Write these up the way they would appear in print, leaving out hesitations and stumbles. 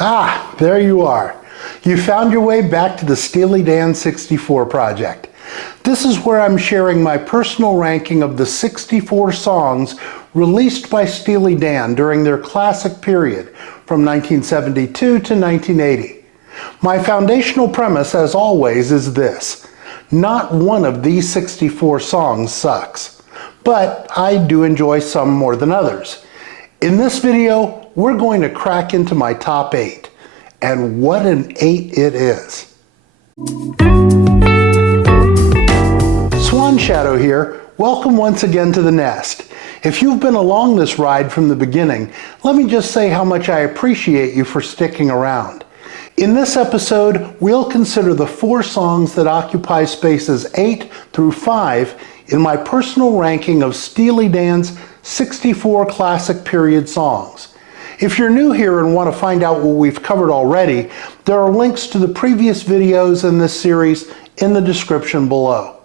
Ah, there you are. You found your way back to the Steely Dan 64 project. This is where I'm sharing my personal ranking of the 64 songs released by Steely Dan during their classic period from 1972 to 1980. My foundational premise, as always, is this: not one of these 64 songs sucks, but I do enjoy some more than others. In this video, we're going to crack into my top 8, and what an 8 it is. Swan Shadow here. Welcome once again to the nest. If you've been along this ride from the beginning, let me just say how much I appreciate you for sticking around. In this episode, we'll consider the 4 songs that occupy spaces 8 through 5 in my personal ranking of Steely Dan's 64 classic period songs. If you're new here and want to find out what we've covered already, there are links to the previous videos in this series in the description below.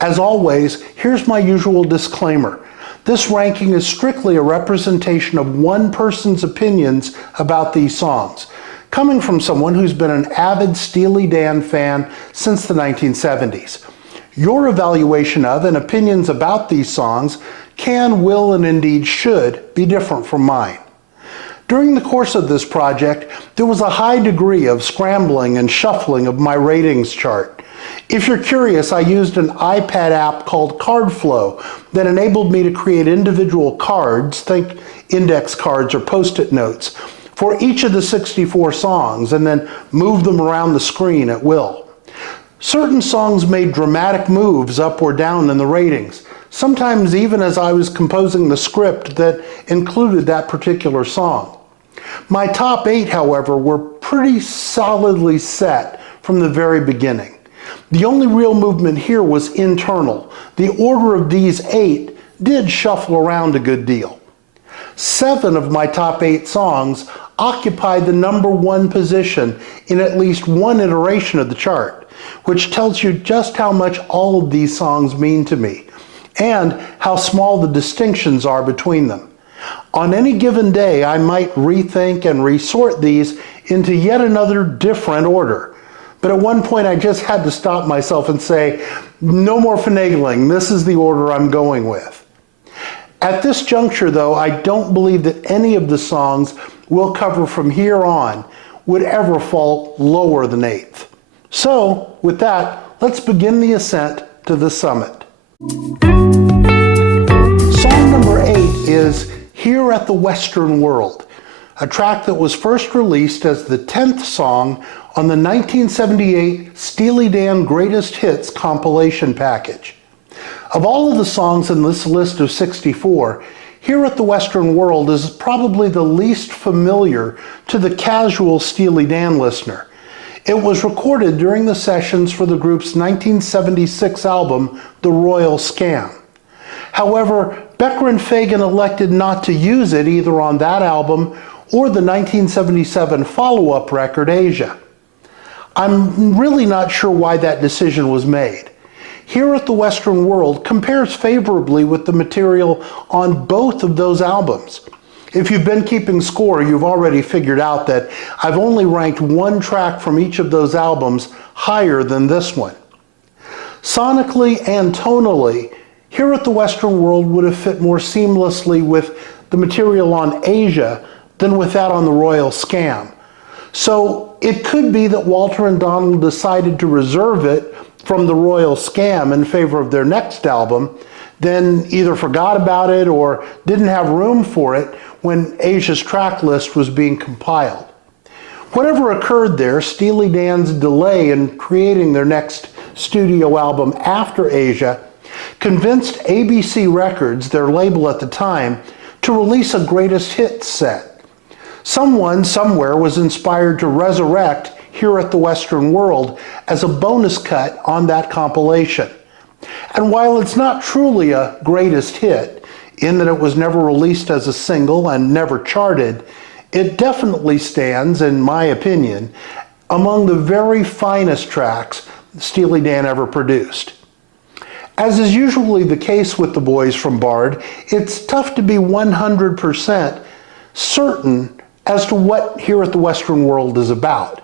As always, here's my usual disclaimer. This ranking is strictly a representation of one person's opinions about these songs, coming from someone who's been an avid Steely Dan fan since the 1970s. Your evaluation of and opinions about these songs can, will, and indeed should be different from mine. During the course of this project, there was a high degree of scrambling and shuffling of my ratings chart. If you're curious, I used an iPad app called CardFlow that enabled me to create individual cards, think index cards or post-it notes, for each of the 64 songs and then move them around the screen at will. Certain songs made dramatic moves up or down in the ratings, sometimes even as I was composing the script that included that particular song. My top 8, however, were pretty solidly set from the very beginning. The only real movement here was internal. The order of these 8 did shuffle around a good deal. 7 of my top 8 songs occupied the number 1 position in at least one iteration of the chart, which tells you just how much all of these songs mean to me, and how small the distinctions are between them. On any given day, I might rethink and resort these into yet another different order. But at one point, I just had to stop myself and say, no more finagling, this is the order I'm going with. At this juncture, though, I don't believe that any of the songs we'll cover from here on would ever fall lower than 8th. So, with that, let's begin the ascent to the summit. Song number 8 is Here at the Western World, a track that was first released as the 10th song on the 1978 Steely Dan Greatest Hits compilation package. Of all of the songs in this list of 64, Here at the Western World is probably the least familiar to the casual Steely Dan listener. It was recorded during the sessions for the group's 1976 album, The Royal Scam. However, Becker and Fagen elected not to use it either on that album or the 1977 follow-up record, Asia. I'm really not sure why that decision was made. Here at the Western World compares favorably with the material on both of those albums. If you've been keeping score, you've already figured out that I've only ranked one track from each of those albums higher than this one. Sonically and tonally, Here at the Western World would have fit more seamlessly with the material on Asia than with that on the Royal Scam. So it could be that Walter and Donald decided to reserve it from the Royal Scam in favor of their next album, then either forgot about it or didn't have room for it when Asia's track list was being compiled. Whatever occurred there, Steely Dan's delay in creating their next studio album after Asia convinced ABC Records, their label at the time, to release a greatest hits set. Someone somewhere was inspired to resurrect Here at the Western World as a bonus cut on that compilation. And while it's not truly a greatest hit, in that it was never released as a single and never charted, it definitely stands, in my opinion, among the very finest tracks Steely Dan ever produced. As is usually the case with the boys from Bard, it's tough to be 100% certain as to what Here at the Western World is about.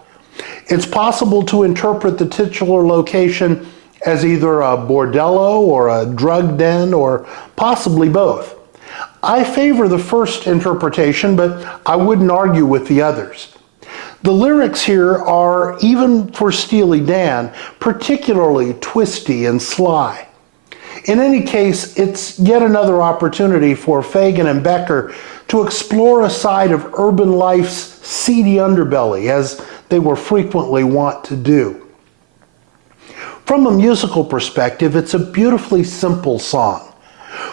It's possible to interpret the titular location as either a bordello or a drug den or possibly both. I favor the first interpretation, but I wouldn't argue with the others. The lyrics here are, even for Steely Dan, particularly twisty and sly. In any case, it's yet another opportunity for Fagen and Becker to explore a side of urban life's seedy underbelly, as they were frequently wont to do. From a musical perspective, it's a beautifully simple song.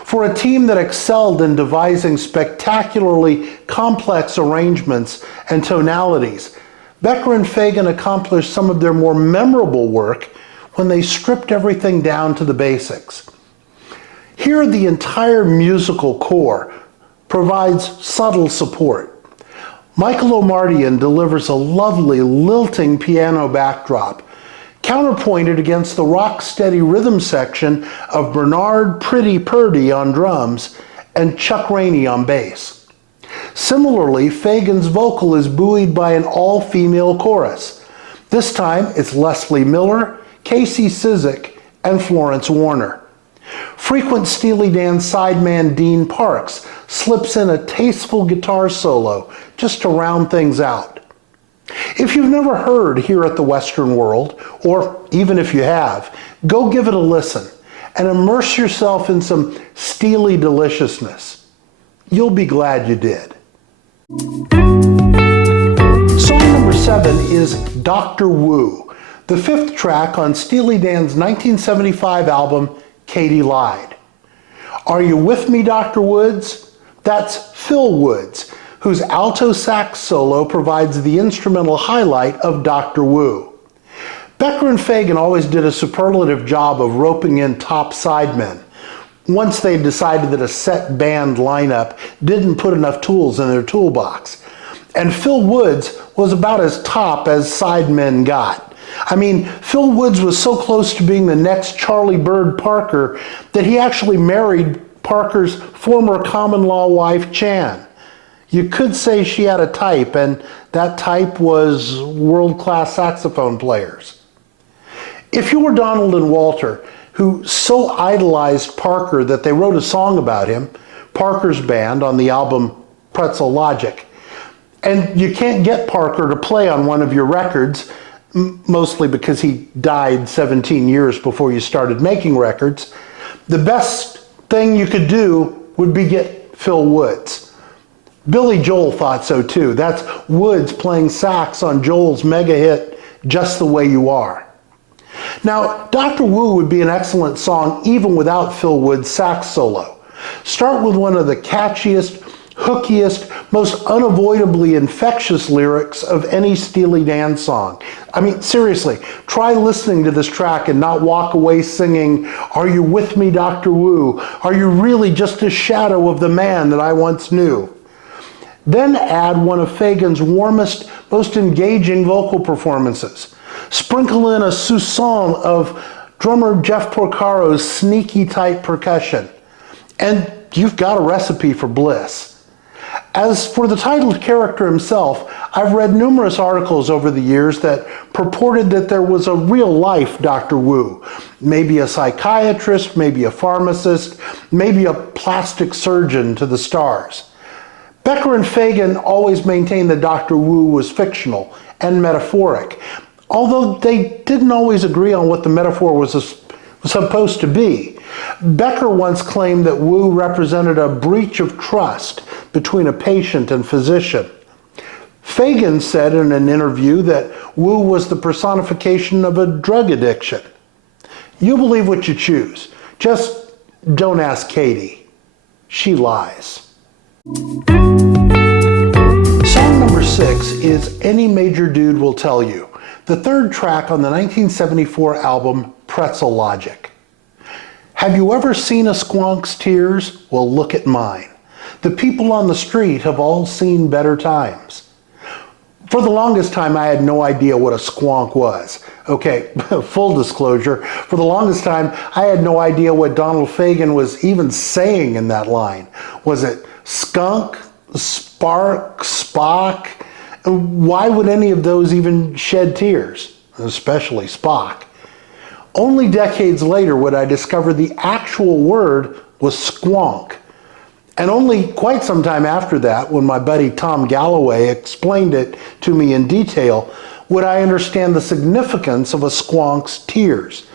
For a team that excelled in devising spectacularly complex arrangements and tonalities, Becker and Fagen accomplished some of their more memorable work when they stripped everything down to the basics. Here, the entire musical core provides subtle support. Michael Omartian delivers a lovely, lilting piano backdrop, counterpointed against the rock-steady rhythm section of Bernard Pretty Purdy on drums and Chuck Rainey on bass. Similarly, Fagen's vocal is buoyed by an all-female chorus. This time, it's Leslie Miller, Casey Cizik, and Florence Warner. Frequent Steely Dan sideman Dean Parks slips in a tasteful guitar solo just to round things out. If you've never heard Here at the Western World, or even if you have, go give it a listen and immerse yourself in some steely deliciousness. You'll be glad you did. Song number 7 is Dr. Wu, the 5th track on Steely Dan's 1975 album, Katie Lied. Are you with me, Dr. Woods? That's Phil Woods, whose alto sax solo provides the instrumental highlight of Dr. Wu. Becker and Fagen always did a superlative job of roping in top sidemen, once they decided that a set band lineup didn't put enough tools in their toolbox. And Phil Woods was about as top as sidemen got. I mean, Phil Woods was so close to being the next Charlie Bird Parker that he actually married Parker's former common-law wife, Chan. You could say she had a type, and that type was world-class saxophone players. If you were Donald and Walter, who so idolized Parker that they wrote a song about him, Parker's Band, on the album Pretzel Logic, and you can't get Parker to play on one of your records, mostly because he died 17 years before you started making records, the best thing you could do would be get Phil Woods. Billy Joel thought so too. That's Woods playing sax on Joel's mega hit, Just the Way You Are. Now, Dr. Wu would be an excellent song even without Phil Woods' sax solo. Start with one of the catchiest, hookiest, most unavoidably infectious lyrics of any Steely Dan song. I mean, seriously, try listening to this track and not walk away singing, "Are you with me, Dr. Wu? Are you really just a shadow of the man that I once knew?" Then add one of Fagen's warmest, most engaging vocal performances. Sprinkle in a soupçon of drummer Jeff Porcaro's sneaky tight percussion, and you've got a recipe for bliss. As for the titled character himself, I've read numerous articles over the years that purported that there was a real-life Dr. Wu, maybe a psychiatrist, maybe a pharmacist, maybe a plastic surgeon to the stars. Becker and Fagen always maintained that Dr. Wu was fictional and metaphoric, although they didn't always agree on what the metaphor was supposed to be. Becker once claimed that Wu represented a breach of trust between a patient and physician. Fagen said in an interview that Wu was the personification of a drug addiction. You believe what you choose. Just don't ask Katie. She lies. Song number 6 is Any Major Dude Will Tell You, the 3rd track on the 1974 album Pretzel Logic. Have you ever seen a squonk's tears? Well, look at mine. The people on the street have all seen better times. For the longest time, I had no idea what a squonk was. Okay, full disclosure, for the longest time, I had no idea what Donald Fagen was even saying in that line. Was it skunk, Spark, Spock. Why would any of those even shed tears? Especially Spock. Only decades later would I discover the actual word was squonk. And only quite some time after that, when my buddy Tom Galloway explained it to me in detail, would I understand the significance of a squonk's tears.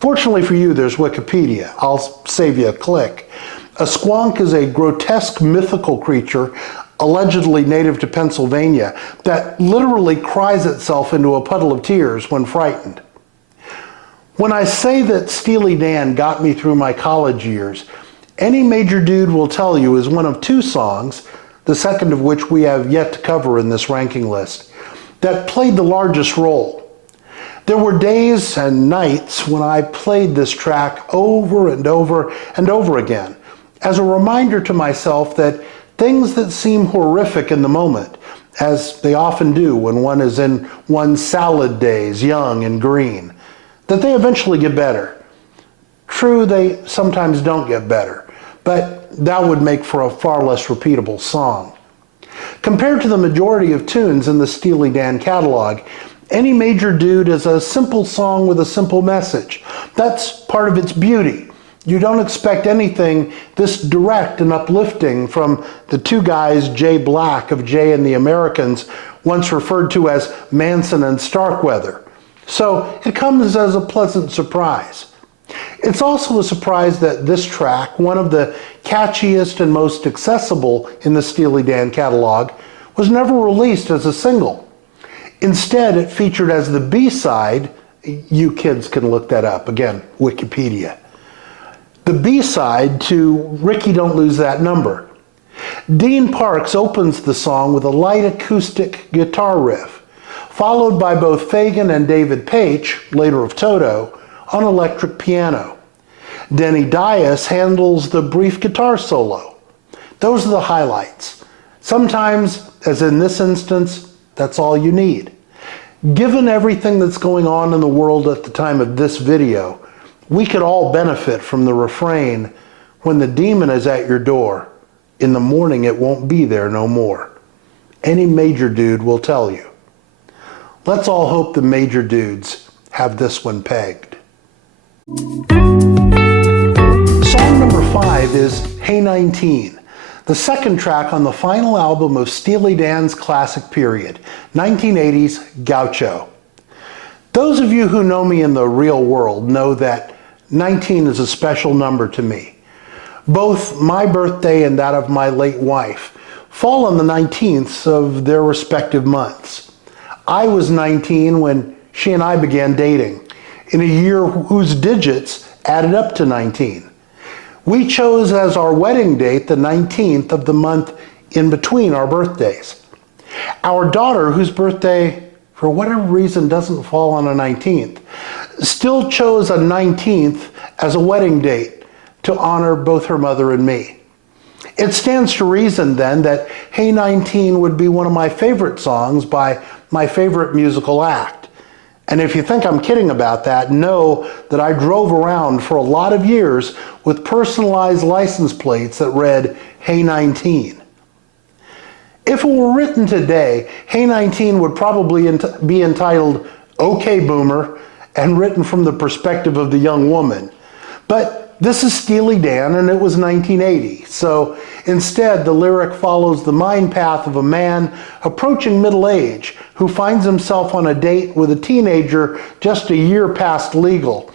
Fortunately for you, there's Wikipedia. I'll save you a click. A squonk is a grotesque mythical creature, allegedly native to Pennsylvania, that literally cries itself into a puddle of tears when frightened. When I say that Steely Dan got me through my college years, Any Major Dude will tell you is one of two songs, the second of which we have yet to cover in this ranking list, that played the largest role. There were days and nights when I played this track over and over and over again, as a reminder to myself that things that seem horrific in the moment, as they often do when one is in one's salad days, young and green, that they eventually get better. True, they sometimes don't get better, but that would make for a far less repeatable song. Compared to the majority of tunes in the Steely Dan catalog, Any Major Dude is a simple song with a simple message. That's part of its beauty. You don't expect anything this direct and uplifting from the two guys Jay Black of Jay and the Americans, once referred to as Manson and Starkweather. So it comes as a pleasant surprise. It's also a surprise that this track, one of the catchiest and most accessible in the Steely Dan catalog, was never released as a single. Instead, it featured as the B-side. You kids can look that up. Again, Wikipedia. The B-side to Ricky Don't Lose That Number. Dean Parks opens the song with a light acoustic guitar riff, followed by both Fagen and David Paich, later of Toto, on electric piano. Denny Dias handles the brief guitar solo. Those are the highlights. Sometimes, as in this instance, that's all you need. Given everything that's going on in the world at the time of this video, we could all benefit from the refrain, "When the demon is at your door, in the morning it won't be there no more." Any Major Dude will tell you. Let's all hope the Major Dudes have this one pegged. Song number 5 is Hey 19, the second track on the final album of Steely Dan's classic period, 1980's Gaucho. Those of you who know me in the real world know that 19 is a special number to me. Both my birthday and that of my late wife fall on the 19th of their respective months. I was 19 when she and I began dating, in a year whose digits added up to 19. We chose as our wedding date the 19th of the month in between our birthdays. Our daughter, whose birthday, for whatever reason, doesn't fall on a 19th, still chose a 19th as a wedding date to honor both her mother and me. It stands to reason then that Hey 19 would be one of my favorite songs by my favorite musical act. And if you think I'm kidding about that, know that I drove around for a lot of years with personalized license plates that read Hey 19. If it were written today, Hey 19 would probably be entitled Okay Boomer and written from the perspective of the young woman. But this is Steely Dan and it was 1980, so instead the lyric follows the mind path of a man approaching middle age who finds himself on a date with a teenager just a year past legal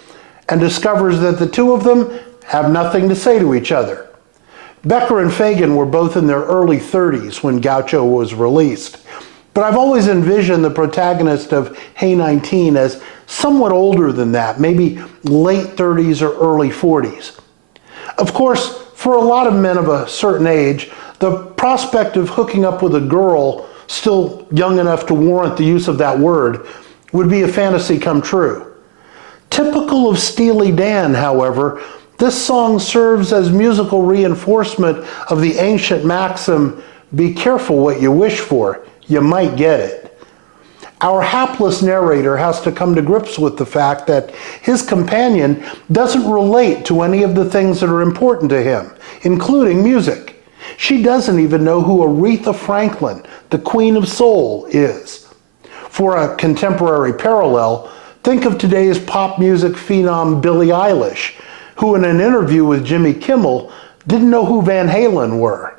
and discovers that the two of them have nothing to say to each other. Becker and Fagen were both in their early 30s when Gaucho was released, but I've always envisioned the protagonist of Hey 19 as somewhat older than that, maybe late 30s or early 40s. Of course, for a lot of men of a certain age, the prospect of hooking up with a girl still young enough to warrant the use of that word would be a fantasy come true. Typical of Steely Dan, however, this song serves as musical reinforcement of the ancient maxim, "Be careful what you wish for, you might get it." Our hapless narrator has to come to grips with the fact that his companion doesn't relate to any of the things that are important to him, including music. She doesn't even know who Aretha Franklin, the Queen of Soul, is. For a contemporary parallel, think of today's pop music phenom Billie Eilish, who in an interview with Jimmy Kimmel didn't know who Van Halen were.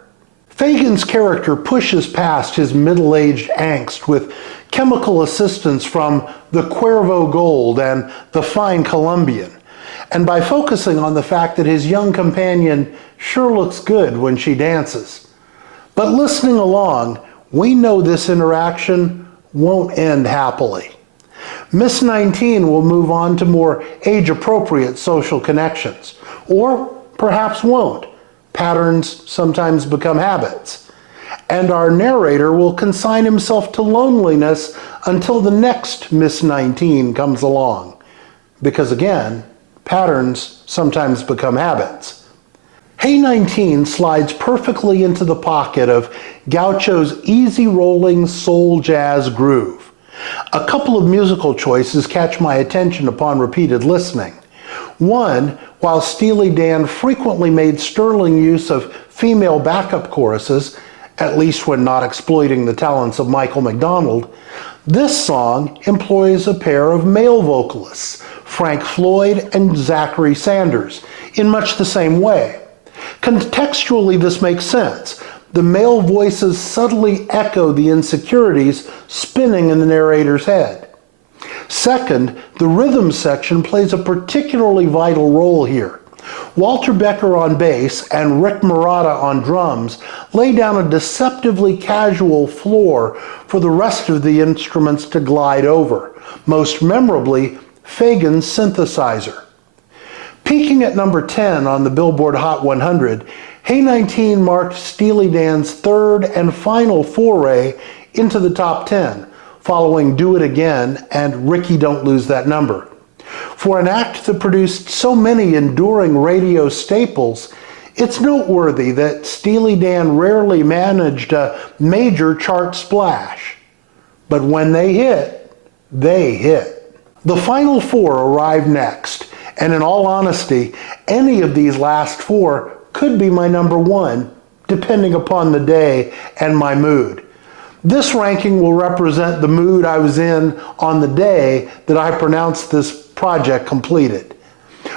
Fagen's character pushes past his middle-aged angst with chemical assistance from the Cuervo Gold and the Fine Colombian, and by focusing on the fact that his young companion sure looks good when she dances. But listening along, we know this interaction won't end happily. Miss 19 will move on to more age-appropriate social connections, or perhaps won't. Patterns sometimes become habits. And our narrator will consign himself to loneliness until the next Miss 19 comes along. Because again, patterns sometimes become habits. Hey 19 slides perfectly into the pocket of Gaucho's easy-rolling soul jazz groove. A couple of musical choices catch my attention upon repeated listening. One, while Steely Dan frequently made sterling use of female backup choruses, at least when not exploiting the talents of Michael McDonald, this song employs a pair of male vocalists, Frank Floyd and Zachary Sanders, in much the same way. Contextually, this makes sense. The male voices subtly echo the insecurities spinning in the narrator's head. Second, the rhythm section plays a particularly vital role here. Walter Becker on bass and Rick Marotta on drums lay down a deceptively casual floor for the rest of the instruments to glide over, most memorably Fagen's synthesizer. Peaking at number 10 on the Billboard Hot 100, Hey 19 marked Steely Dan's third and final foray into the top 10, following Do It Again and Ricky Don't Lose That Number. For an act that produced so many enduring radio staples, it's noteworthy that Steely Dan rarely managed a major chart splash. But when they hit, they hit. The final four arrived next, and in all honesty, any of these last four could be my number one, depending upon the day and my mood. This ranking will represent the mood I was in on the day that I pronounced this project completed.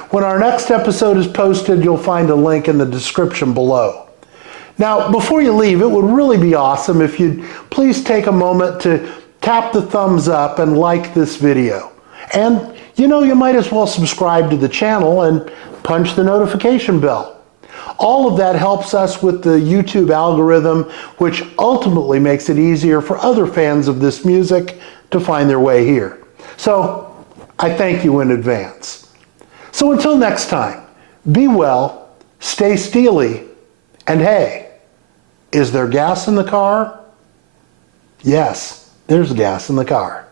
When our next episode is posted, you'll find a link in the description below. Now, before you leave, it would really be awesome if you'd please take a moment to tap the thumbs up and like this video. And you might as well subscribe to the channel and punch the notification bell. All of that helps us with the YouTube algorithm, which ultimately makes it easier for other fans of this music to find their way here. So I thank you in advance. So until next time, be well, stay steely, and hey, is there gas in the car? Yes, there's gas in the car.